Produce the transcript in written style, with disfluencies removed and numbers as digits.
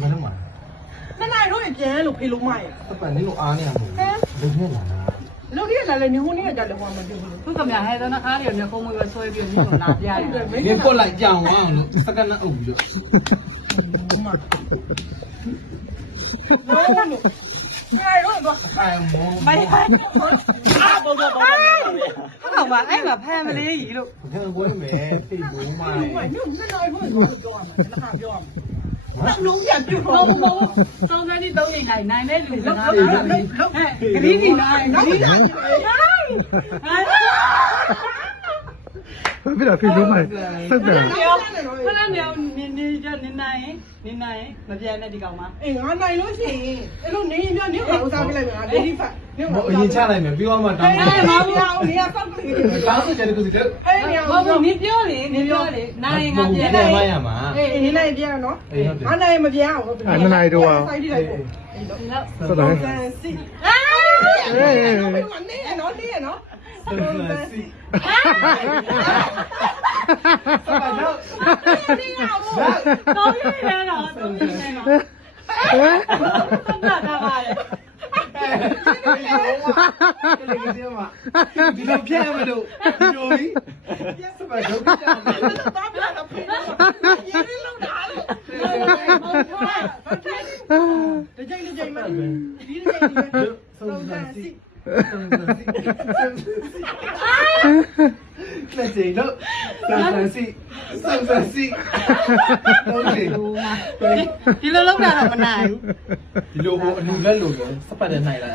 မနက်မှာ နှစ်နိုင်တော့ပြန်လို့ဖေးလို့မရ စပတ်နင်းလို့အားနေရမို့လုံနေလာလား လူကြီးလာလေနေဟိုနေ့ကလည်းဟောမတူဘူး ခုကမြဟဲတော့နှခါးတွေနဲ့ခုံးမွေးပဲဆွဲပြီးနေတော့လာပြရတယ် ဒီပုတ်လိုက်ကြောင်အောင်လို့စကနအုပ်ပြီးတော့ ညာတော့တော့ အဲမော မိုက်ဟဲ့ အားပေါ်တော့ ဟုတ်ကောင်ပါအဲ့မှာဖမ်းမလေးကြီးလို့ ခံပွဲမယ်ထိတ်ဘုံမိုင်း ညနှစ်နိုင်ဖို့ပြောရမှာတစ်ခါပြောရမှာလုံးပြန်ပြုတ်တော့ သုံးသန်းဒီသုံးနေနိုင်တဲ့လူစကားပြောတယ်ဟဲ့ဂရီးဒီနိုင်ဂရီးဒီနိုင်ဟဲ့ ဘယ်လိုဖြစ်လို့မှဆက်တယ် ခဏနေနေကြနေနိုင်မပြန်နဲ့ဒီကောင်မ အေးငါနိုင်လို့ရှိရင်အဲ့လိုနေပြနေပါဥစားပြလိုက်မှာလေဒီဖတ်နေ ဟိုအရင်ချလိုက်မယ်ပြီးတော့မှတောင်း အေးမဟုတ်ဘူးနေရာဖောက်ကလေး တောင်းဆိုချင်တဲ့ကုစီတဲ့ အေးနေရာ ဘာလို့နေပြောလေနိုင်ငါပြန် ပြန်မရမှာ အေးနေနိုင်ပြန်နော်ငါနိုင်မပြန်အောင်စိုက်ကြည့်လိုက်ပေါ့အေးတော့ ဆက်တယ် ဆန်စီ အေး အေးနေနော်နေနော်ဆန်စီ စပတ်တော့ နေရဘူး တော့ရရတော့တော့ရနေတော့ဆက်တာပါလေ ဒီလိုပြရမလို့ဒီလိုကြီးစပတ်တော့ပြရမယ် တာပြတာဖေးလို့ရေရလုံးတာလို့တကြိမ်တကြိမ်မှဒီတကြိမ်ဒီဆုံးဆန်စီ လက်စီလို့စံစီတော့လေ ဒီလိုလောက်တာတော့မနိုင်ဘူး ဒီလိုဟိုအလူလက်လို့စပတ်တဲ့နိုင်လာ